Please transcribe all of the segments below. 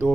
2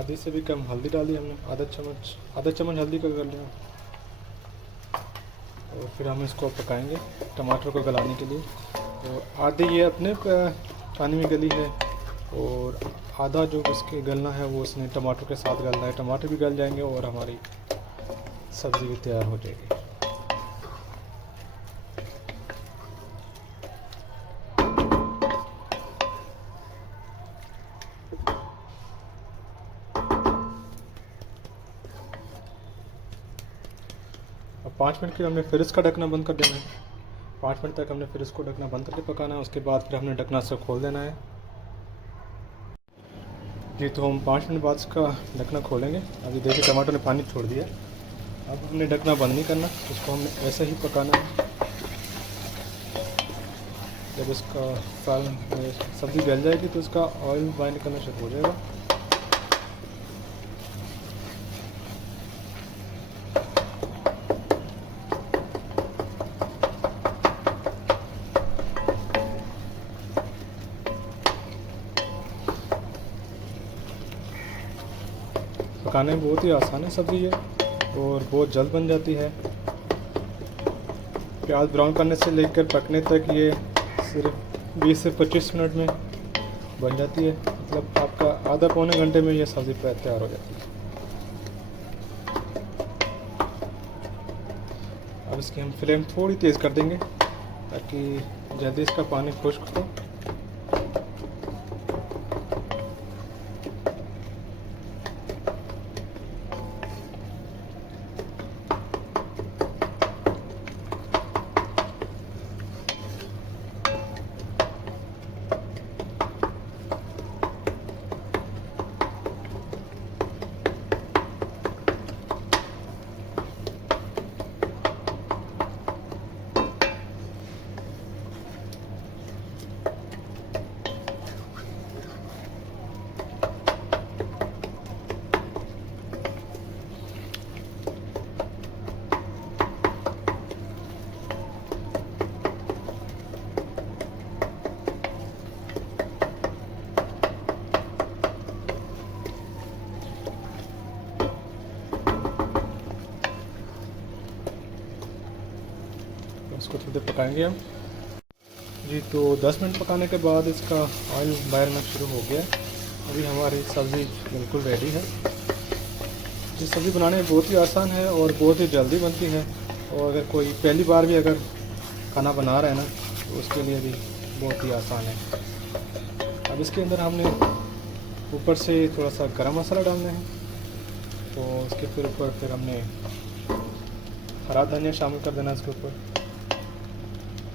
आधी से भी कम हल्दी डाली हमने, आधा चम्मच हल्दी का कर लिया। और फिर हम इसको पकाएंगे टमाटर को गलाने के लिए। तो आधी ये अपने पानी में गली है और आधा जो इसके गलना है वो इसने टमाटर के साथ गलना है। टमाटर भी गल जाएंगे और हमारी सब्ज़ी भी तैयार हो जाएगी। अब 5 मिनट के हमने फिर इसका ढकना बंद कर देना है। 5 मिनट तक हमने फिर इसको ढकना बंद करके पकाना है। उसके बाद फिर हमने ढकना से खोल देना है। जी तो हम 5 मिनट बाद इसका ढकना खोलेंगे। अभी देखिए टमाटर ने पानी छोड़ दिया। अब हमने ढकना बंद नहीं करना, इसको हमने ऐसे ही पकाना है। जब इसका सब्ज़ी गल जाएगी तो इसका ऑयल बाहर निकलना शुरू हो जाएगा। पकाने में बहुत ही आसान है सब्ज़ी है और बहुत जल्द बन जाती है। प्याज ब्राउन करने से लेकर पकने तक ये सिर्फ 20 से 25 मिनट में बन जाती है। मतलब आपका आधा पौने घंटे में ये सब्ज़ी तैयार हो जाती है। अब इसकी हम फ्लेम थोड़ी तेज़ कर देंगे ताकि जल्दी इसका पानी खुश्क हो। इसको थोड़ी देर पकाएंगे हम। जी तो 10 मिनट पकाने के बाद इसका ऑयल बाहर आना शुरू हो गया। अभी हमारी सब्ज़ी बिल्कुल रेडी है। ये सब्ज़ी बनाने में बहुत ही आसान है और बहुत ही जल्दी बनती है। और अगर कोई पहली बार भी अगर खाना बना रहा है ना तो उसके लिए भी बहुत ही आसान है। अब इसके अंदर हमने ऊपर से थोड़ा सा गरम मसाला डालना है। तो उसके फिर ऊपर फिर हमने हरा धनिया शामिल कर देना इसके ऊपर।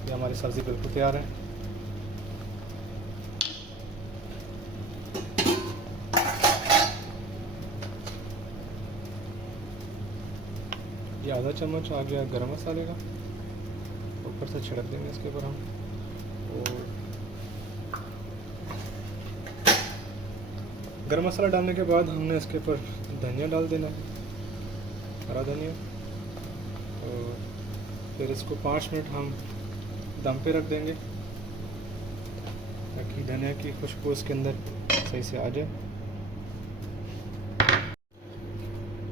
ये हमारी सब्ज़ी बिल्कुल तैयार है। ये आधा चम्मच आ गया गरम मसाले का, ऊपर से छिड़क देंगे इसके ऊपर हम। और गरम मसाला डालने के बाद हमने इसके ऊपर धनिया डाल देना है, हरा धनिया। और फिर इसको 5 मिनट हम दम पे रख देंगे ताकि धनिया की खुशबू इसके अंदर सही से आ जाए।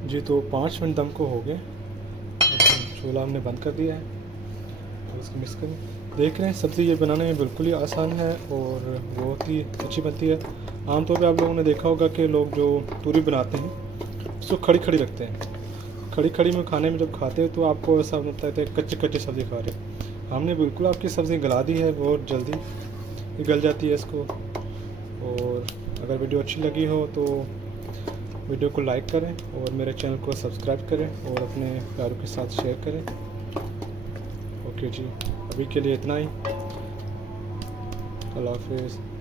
जी तो 5 मिनट दम को हो गए। चूल्हा हमने बंद कर दिया है और इसको मिक्स करें। देख रहे हैं सब्ज़ी ये बनाने में बिल्कुल ही आसान है और बहुत ही अच्छी बनती है। आमतौर पे आप लोगों ने देखा होगा कि लोग जो तूरी बनाते हैं उसको खड़ी खड़ी रखते हैं। खड़ी खड़ी में खाने में जब खाते हैं तो आपको ऐसा लगता है कच्चे कच्चे सब्ज़ी खा रहे हैं। हमने बिल्कुल आपकी सब्ज़ी गला दी है, बहुत जल्दी गल जाती है इसको। और अगर वीडियो अच्छी लगी हो तो वीडियो को लाइक करें और मेरे चैनल को सब्सक्राइब करें और अपने प्यारों के साथ शेयर करें। ओके जी, अभी के लिए इतना ही। अल्लाह हाफ़िज़।